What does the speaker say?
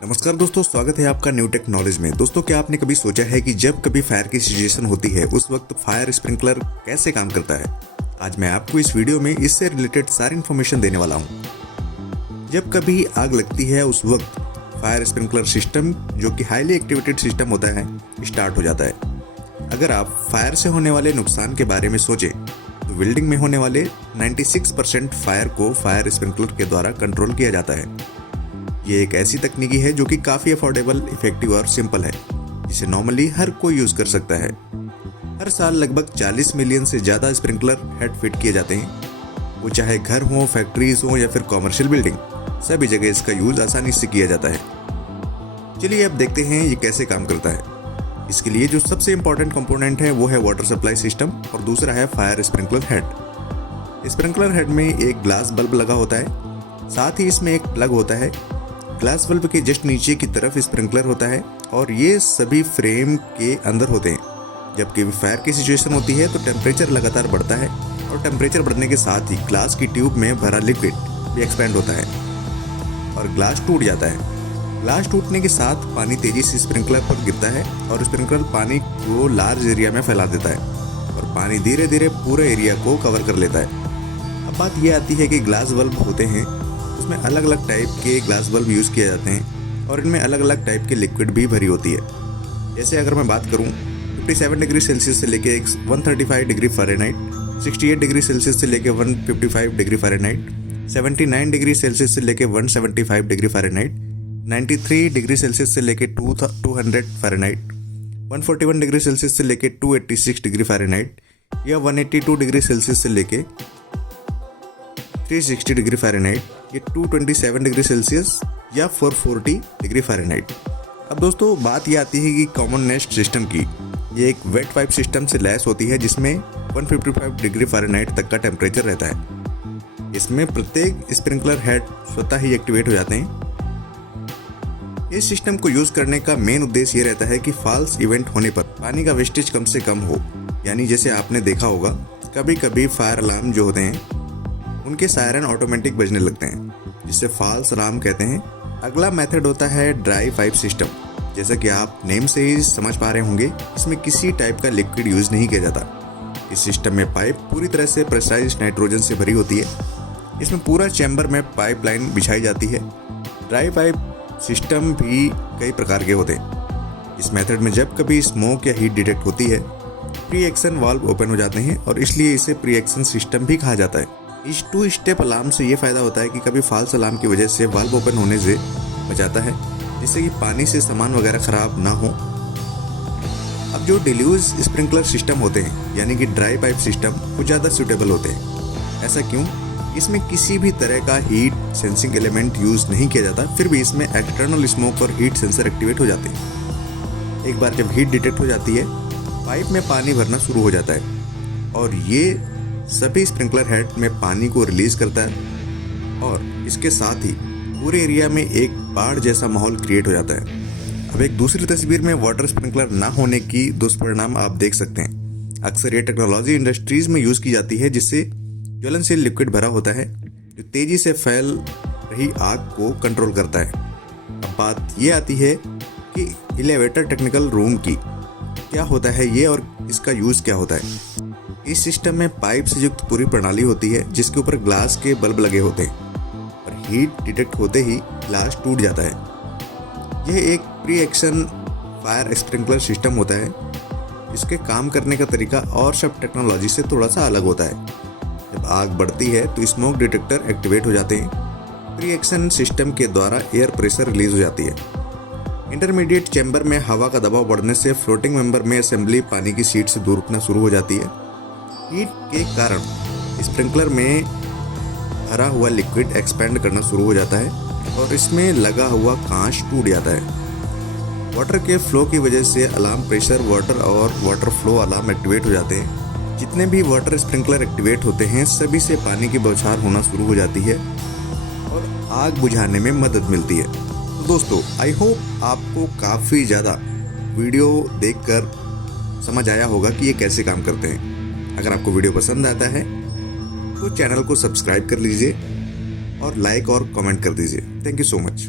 नमस्कार दोस्तों, स्वागत है आपका न्यू टेक नॉलेज में। दोस्तों, क्या आपने कभी सोचा है कि जब कभी फायर की सिचुएशन होती है उस वक्त फायर स्प्रिंकलर कैसे काम करता है? आज मैं आपको इस वीडियो में इससे रिलेटेड सारी इन्फॉर्मेशन देने वाला हूँ। जब कभी आग लगती है उस वक्त फायर स्प्रिंकलर सिस्टम, जो कि हाईली एक्टिवेटेड सिस्टम होता है, स्टार्ट हो जाता है। अगर आप फायर से होने वाले नुकसान के बारे में सोचें तो बिल्डिंग में होने वाले 96% फायर को फायर स्प्रिंकलर के द्वारा कंट्रोल किया जाता है। ये एक ऐसी तकनीकी है जो कि काफ़ी अफोर्डेबल, इफेक्टिव और सिंपल है, जिसे नॉर्मली हर कोई यूज़ कर सकता है। हर साल लगभग 40 मिलियन से ज़्यादा स्प्रिंकलर हेड फिट किए जाते हैं। वो चाहे घर हो, फैक्ट्रीज हो या फिर कॉमर्शियल बिल्डिंग, सभी जगह इसका यूज़ आसानी से किया जाता है। चलिए अब देखते हैं ये कैसे काम करता है। इसके लिए जो सबसे इम्पोर्टेंट कंपोनेंट है वो है वाटर सप्लाई सिस्टम और दूसरा है fire sprinkler head. Sprinkler head में एक ग्लास बल्ब लगा होता है, साथ ही इसमें एक प्लग होता है। ग्लास बल्ब के जस्ट नीचे की तरफ स्प्रिंकलर होता है और ये सभी फ्रेम के अंदर होते हैं। जबकि फायर की सिचुएशन होती है तो टेम्परेचर लगातार बढ़ता है और टेम्परेचर बढ़ने के साथ ही ग्लास की ट्यूब में भरा लिक्विड भी एक्सपेंड होता है और ग्लास टूट जाता है। ग्लास टूटने के साथ पानी तेजी से स्प्रिंकलर पर गिरता है और स्प्रिंकलर पानी को लार्ज एरिया में फैला देता है और पानी धीरे धीरे पूरे एरिया को कवर कर लेता है। अब बात यह आती है कि ग्लास बल्ब होते हैं, उसमें अलग अलग टाइप के ग्लास बल्ब यूज़ किए जाते हैं और इनमें अलग अलग टाइप के लिक्विड भी भरी होती है। जैसे अगर मैं बात करूं 57 डिग्री सेल्सियस से लेके 135 डिग्री फ़ारेनहाइट, 68 डिग्री सेल्सियस से लेके 155 डिग्री फ़ारेनहाइट, 79 डिग्री सेल्सियस से लेके 175 डिग्री फ़ारेनहाइट, 93 डिग्री सेल्सियस से लेके 200 फ़ारेनहाइट, 141 डिग्री सेल्सियस से लेके 286 डिग्री फ़ारेनहाइट या 182 डिग्री सेल्सियस से लेके 360 डिग्री फ़ारेनहाइट, ये 227 डिग्री सेल्सियस या 440 डिग्री फ़ारेनहाइट। अब दोस्तों बात ये आती है कि कॉमन नेस्ट सिस्टम की। ये एक वेट पाइप सिस्टम से लैस होती है जिसमें 155 डिग्री फ़ारेनहाइट तक का टेम्परेचर रहता है। इसमें प्रत्येक स्प्रिंकलर हेड स्वतः ही एक्टिवेट हो जाते हैं। इस सिस्टम को यूज़ करने का मेन उद्देश्य ये रहता है कि फॉल्स इवेंट होने पर पानी का वेस्टेज कम से कम हो। यानी जैसे आपने देखा होगा कभी कभी फायर अलार्म जो होते हैं उनके सायरन ऑटोमेटिक बजने लगते हैं, जिसे फॉल्स अलार्म कहते हैं। अगला मेथड होता है ड्राई पाइप सिस्टम। जैसा कि आप नेम से ही समझ पा रहे होंगे, इसमें किसी टाइप का लिक्विड यूज़ नहीं किया जाता। इस सिस्टम में पाइप पूरी तरह से प्रेशराइज्ड नाइट्रोजन से भरी होती है। इसमें पूरा चैम्बर में पाइपलाइन बिछाई जाती है। ड्राई पाइप सिस्टम भी कई प्रकार के होते हैं। इस मेथड में जब कभी स्मोक या हीट डिटेक्ट होती है, प्री एक्शन वाल्व ओपन हो जाते हैं और इसलिए इसे प्री एक्शन सिस्टम भी कहा जाता है। इस 2 स्टेप अलार्म से ये फ़ायदा होता है कि कभी फॉल्स अलार्म की वजह से वाल्व ओपन होने से बचाता है, जिससे कि पानी से सामान वगैरह ख़राब ना हो। अब जो डिल्यूज स्प्रिंकलर सिस्टम होते हैं, यानी कि ड्राई पाइप सिस्टम, वो ज़्यादा सूटेबल होते हैं। ऐसा क्यों? इसमें किसी भी तरह का हीट सेंसिंग एलिमेंट यूज़ नहीं किया जाता, फिर भी इसमें एक्सटर्नल स्मोक और हीट सेंसर एक्टिवेट हो जाते हैं। एक बार जब हीट डिटेक्ट हो जाती है, पाइप में पानी भरना शुरू हो जाता है और ये सभी स्प्रिंकलर हेड में पानी को रिलीज करता है और इसके साथ ही पूरे एरिया में एक बाढ़ जैसा माहौल क्रिएट हो जाता है। अब एक दूसरी तस्वीर में वाटर स्प्रिंकलर ना होने की दुष्परिणाम आप देख सकते हैं। अक्सर ये टेक्नोलॉजी इंडस्ट्रीज में यूज़ की जाती है, जिससे ज्वलनशील लिक्विड भरा होता है जो तेजी से फैल रही आग को कंट्रोल करता है। अब बात ये आती है कि एलिवेटर टेक्निकल रूम की क्या होता है ये और इसका यूज़ क्या होता है। इस सिस्टम में पाइप से युक्त पूरी प्रणाली होती है जिसके ऊपर ग्लास के बल्ब लगे होते हैं और हीट डिटेक्ट होते ही ग्लास टूट जाता है। यह एक pre action fire sprinkler system होता है। इसके काम करने का तरीका और सब टेक्नोलॉजी से थोड़ा सा अलग होता है। जब आग बढ़ती है तो स्मोक डिटेक्टर एक्टिवेट हो जाते हैं। प्री एक्शन सिस्टम के द्वारा एयर प्रेशर रिलीज हो जाती है। इंटरमीडिएट चैम्बर में हवा का दबाव बढ़ने से फ्लोटिंग मेंबर में असेंबली पानी की सीट से दूर उठना शुरू हो जाती है। हीट के कारण स्प्रिंकलर में भरा हुआ लिक्विड एक्सपेंड करना शुरू हो जाता है और इसमें लगा हुआ कांच टूट जाता है। वाटर के फ्लो की वजह से अलार्म प्रेशर वाटर और वाटर फ्लो अलार्म एक्टिवेट हो जाते हैं। जितने भी वाटर स्प्रिंकलर एक्टिवेट होते हैं सभी से पानी की बौछार होना शुरू हो जाती है और आग बुझाने में मदद मिलती है। तो दोस्तों, आई होप आपको काफ़ी ज़्यादा वीडियो देखकर समझ आया होगा कि ये कैसे काम करते हैं। अगर आपको वीडियो पसंद आता है तो चैनल को सब्सक्राइब कर लीजिए और लाइक और कमेंट कर दीजिए। Thank you so much.